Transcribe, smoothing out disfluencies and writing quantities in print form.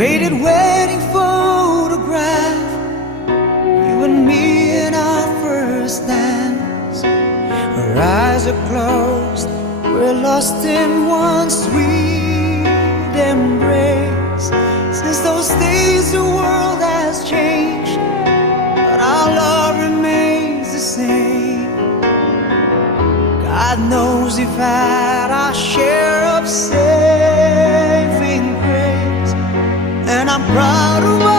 faded wedding photograph, you and me in our first dance. Our eyes are closed, we're lost in one sweet embrace. Since those days the world has changed, but our love remains the same. God knows we've had our share of saving grace, and I'm proud of my